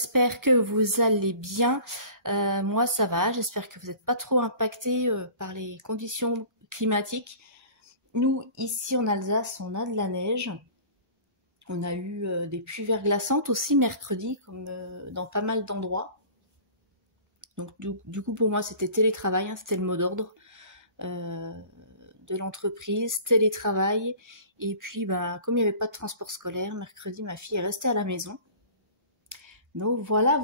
j'espère que vous allez bien. Moi ça va, j'espère que vous n'êtes pas trop impactés par les conditions climatiques. Nous ici en Alsace on a de la neige. On a eu des pluies verglaçantes aussi mercredi comme dans pas mal d'endroits. Donc du coup pour moi c'était télétravail, hein, c'était le mot d'ordre de l'entreprise, télétravail. Et puis comme il n'y avait pas de transport scolaire, mercredi ma fille est restée à la maison. Donc voilà.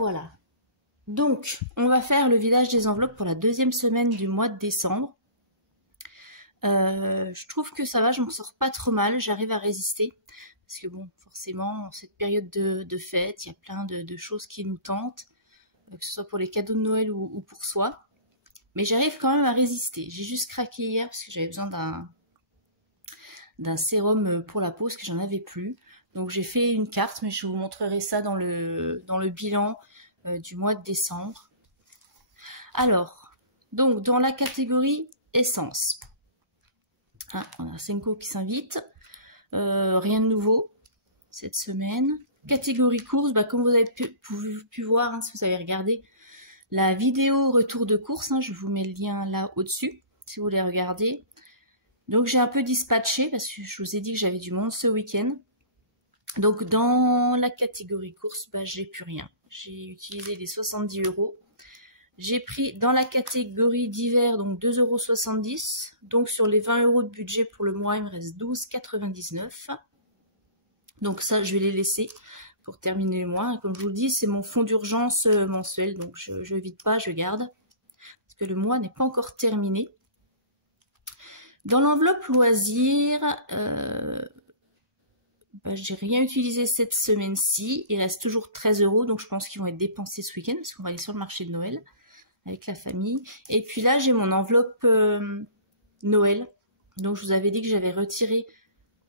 Donc on va faire le vidage des enveloppes pour la deuxième semaine du mois de décembre. Je trouve que ça va, je m'en sors pas trop mal, j'arrive à résister. Parce que bon, forcément, en cette période de fête, il y a plein de choses qui nous tentent, que ce soit pour les cadeaux de Noël ou pour soi. Mais j'arrive quand même à résister. J'ai juste craqué hier parce que j'avais besoin d'un sérum pour la peau, parce que j'en avais plus. Donc j'ai fait une carte, mais je vous montrerai ça dans le bilan du mois de décembre. Alors, donc dans la catégorie essence, on a Senko qui s'invite. Rien de nouveau cette semaine. Catégorie course, comme vous avez pu voir, hein, si vous avez regardé la vidéo retour de course, hein, je vous mets le lien là au-dessus si vous voulez regarder. Donc j'ai un peu dispatché parce que je vous ai dit que j'avais du monde ce week-end. Donc dans la catégorie course, j'ai plus rien. J'ai utilisé les 70 €. J'ai pris dans la catégorie d'hiver donc 2,70 €. Donc sur les 20 € de budget pour le mois, il me reste 12,99 €. Donc ça, je vais les laisser pour terminer le mois. Et comme je vous le dis, c'est mon fonds d'urgence mensuel. Donc je ne vide pas, je garde. Parce que le mois n'est pas encore terminé. Dans l'enveloppe loisirs, j'ai rien utilisé cette semaine-ci. Il reste toujours 13 €. Donc je pense qu'ils vont être dépensés ce week-end parce qu'on va aller sur le marché de Noël avec la famille. Et puis là, j'ai mon enveloppe Noël. Donc je vous avais dit que j'avais retiré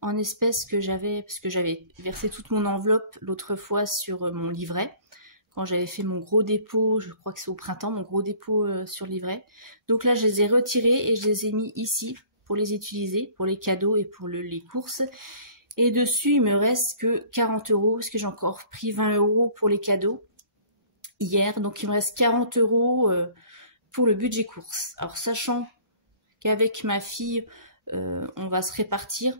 en espèces que j'avais, parce que j'avais versé toute mon enveloppe l'autre fois sur mon livret. Quand j'avais fait mon gros dépôt, je crois que c'est au printemps, mon gros dépôt sur livret. Donc là, je les ai retirés et je les ai mis ici pour les utiliser, pour les cadeaux et pour les courses. Et dessus, il me reste que 40 €, parce que j'ai encore pris 20 € pour les cadeaux hier. Donc il me reste 40 € pour le budget course. Alors sachant qu'avec ma fille, on va se répartir,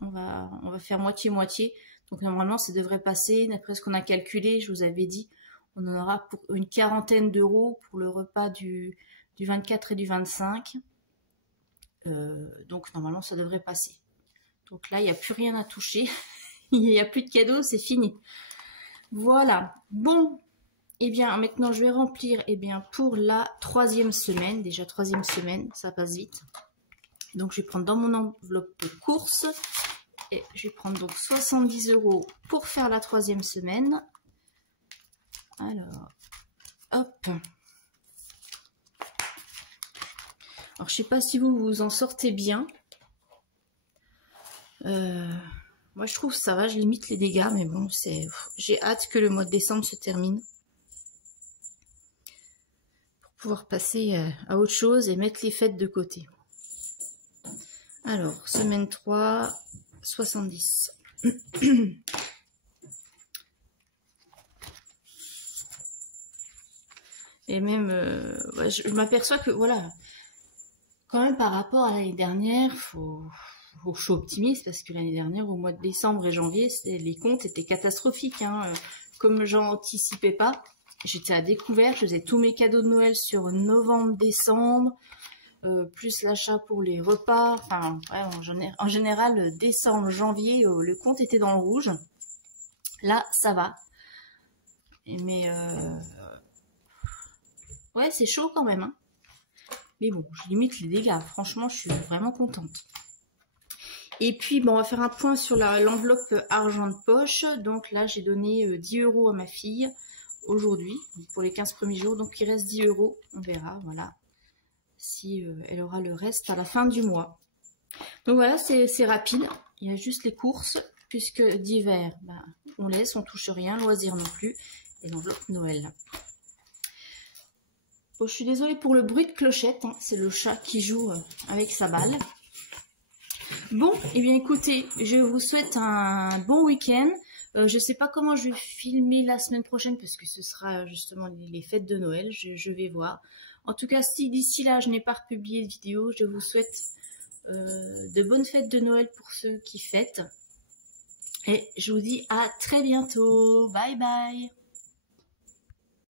on va faire moitié-moitié. Donc normalement ça devrait passer, d'après ce qu'on a calculé, je vous avais dit, on en aura pour une quarantaine d'euros pour le repas du 24 et du 25. Donc normalement ça devrait passer. Donc là il n'y a plus rien à toucher, il n'y a plus de cadeaux, c'est fini. Voilà, bon. Et bien maintenant je vais remplir pour la troisième semaine, déjà troisième semaine, ça passe vite. Donc je vais prendre dans mon enveloppe de course et je vais prendre donc 70 € pour faire la troisième semaine. Alors, hop. Alors je sais pas si vous vous en sortez bien. Moi je trouve ça va, je limite les dégâts, mais bon, j'ai hâte que le mois de décembre se termine. Pouvoir passer à autre chose et mettre les fêtes de côté. Alors, semaine 3, 70. Et même, je m'aperçois que, voilà, quand même par rapport à l'année dernière, faut que je sois optimiste, parce que l'année dernière, au mois de décembre et janvier, les comptes étaient catastrophiques. Hein, comme j'en anticipais pas. J'étais à découvert, je faisais tous mes cadeaux de Noël sur novembre, décembre, plus l'achat pour les repas. Enfin, ouais, en général, décembre, janvier, le compte était dans le rouge. Là, ça va. Mais, ouais, c'est chaud quand même. Hein. Mais bon, je limite les dégâts. Franchement, je suis vraiment contente. Et puis, on va faire un point sur l'enveloppe argent de poche. Donc là, j'ai donné 10 € à ma fille. Aujourd'hui, pour les 15 premiers jours, donc il reste 10 €, on verra, voilà, si elle aura le reste à la fin du mois. Donc voilà, c'est rapide, il y a juste les courses, puisque d'hiver, on laisse, on touche rien, loisirs non plus, et l'enveloppe Noël. Bon, je suis désolée pour le bruit de clochette, hein, c'est le chat qui joue avec sa balle. Bon, et bien écoutez, je vous souhaite un bon week-end. Je sais pas comment je vais filmer la semaine prochaine parce que ce sera justement les fêtes de Noël. Je vais voir. En tout cas, si d'ici là je n'ai pas republié de vidéo, je vous souhaite de bonnes fêtes de Noël pour ceux qui fêtent. Et je vous dis à très bientôt. Bye bye.